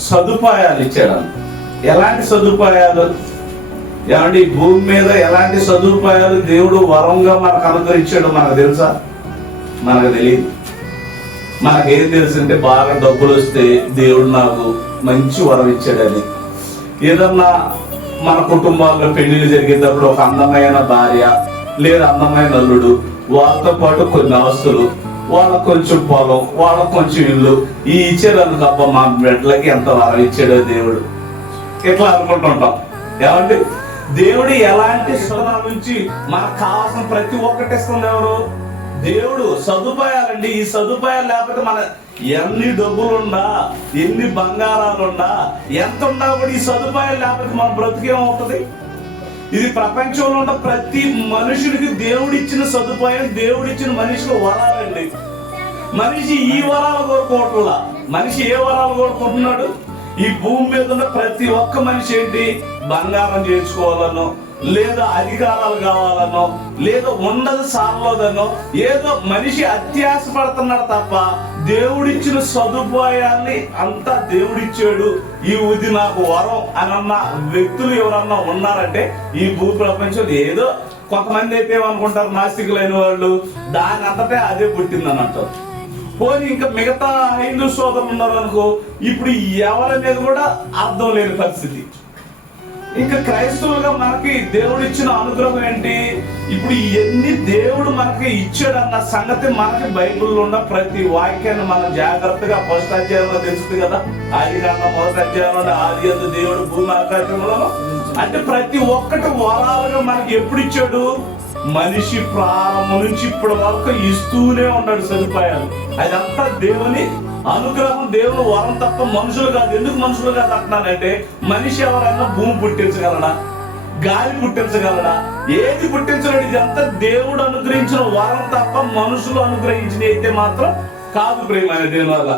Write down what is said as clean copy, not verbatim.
సదుపాయాలు ఇచ్చాడు. ఎలాంటి సదుపాయాలు? ఏమంటే ఈ భూమి మీద ఎలాంటి సదుపాయాలు దేవుడు వరంగా మనకు అనుగ్రహించాడు మనకు తెలుసా? మనకు తెలియదు. మనకేం తెలుసు బాగా డబ్బులు వస్తే దేవుడు నాకు మంచి వరం ఇచ్చాడని. ఏదన్నా మన కుటుంబాల్లో పెళ్లిళ్ళు జరిగేటప్పుడు ఒక అందమైన భార్య లేదా అందమైన అల్లుడు, వాళ్ళతో పాటు కొన్ని ఆస్తులు, వాళ్ళకు కొంచెం పొలం, వాళ్ళకు కొంచెం ఇల్లు ఈ ఇచ్చాడు తప్ప మా బిడ్డలకి ఎంత వరం ఇచ్చాడో దేవుడు. ఇట్లా అనుకుంటుంటాం. ఏమండి దేవుడు ఎలాంటి సుఖం నుంచి మనకు కావాల్సిన ప్రతి ఒక్కటి ఇస్తుంది ఎవరు? దేవుడు. సదుపాయాలండి. ఈ సదుపాయాలు లేకపోతే మన ఎన్ని డబ్బులున్నా, ఎన్ని బంగారాలున్నా, ఎంత ఉన్నా కూడా ఈ సదుపాయాలు లేకపోతే మన బ్రతికేమవుతుంది? ఇది ప్రపంచంలో ఉన్న ప్రతి మనుషుడికి దేవుడిచ్చిన సదుపాయం, దేవుడిచ్చిన మనిషికి వరాలండి. మనిషి ఈ వరాలు కోరుకోవట్లా. మనిషి ఏ వరాలు కోరుకుంటున్నాడు? ఈ భూమి మీద ఉన్న ప్రతి ఒక్క మనిషి ఏంటి? బంగారం చేర్చుకోవాలనో, లేదా అధికారాలు కావాలనో, లేదా ఉన్నది సార్లోదనో ఏదో మనిషి అత్యాశ పడుతున్నాడు తప్ప దేవుడిచ్చిన సదుపాయాన్ని అంతా దేవుడిచ్చాడు, ఇది నాకు వరం అని అన్న వ్యక్తులు ఎవరన్నా ఉన్నారంటే ఈ భూ ప్రపంచంలో ఏదో కొంతమంది అయితే ఏమనుకుంటారు, నాస్తికులైన వాళ్ళు దాని అంతటే అదే పుట్టిందని అంటారు. పోనీ ఇంకా మిగతా హిందూ సోదరులు ఉన్నారు అనుకో, ఇప్పుడు ఎవరి మీద కూడా అర్థం లేని పరిస్థితి. ఇంకా క్రైస్తవులుగా మనకి దేవుడు ఇచ్చిన అనుగ్రహం ఏంటి? ఇప్పుడు ఇవన్నీ దేవుడు మనకి ఇచ్చాడన్న సంగతి మనకి బైబిల్లో ఉన్న ప్రతి వాక్యాన్ని మనం జాగ్రత్తగా ఫస్ట్ అధ్యాయంలో తెలుస్తుంది కదా. ఆదికాండం మొదటి అధ్యాయంలో ఆది యందు దేవుడు భూమి ఆకాశములను అంటే ప్రతి ఒక్కటి వరాలుగా మనకి ఎప్పుడు ఇచ్చాడు? మనిషి ప్రారంభం నుంచి ఇప్పటి వరకు ఇస్తూనే ఉన్నాడు సదుపాయాలు. అదంతా దేవుని అనుగ్రహం, దేవుని వరం తప్ప మనుషులు కాదు. ఎందుకు మనుషులు కాదు అంటున్నానంటే, మనిషి ఎవరన్నా భూమి పుట్టించగలడా? గాలి పుట్టించగలడా? ఏది పుట్టించలేడు. ఇదంతా దేవుడు అనుగ్రహించిన వరం తప్ప మనుషులు అనుగ్రహించిన అయితే మాత్రం కాదు ప్రేమ దేవుని వల్ల.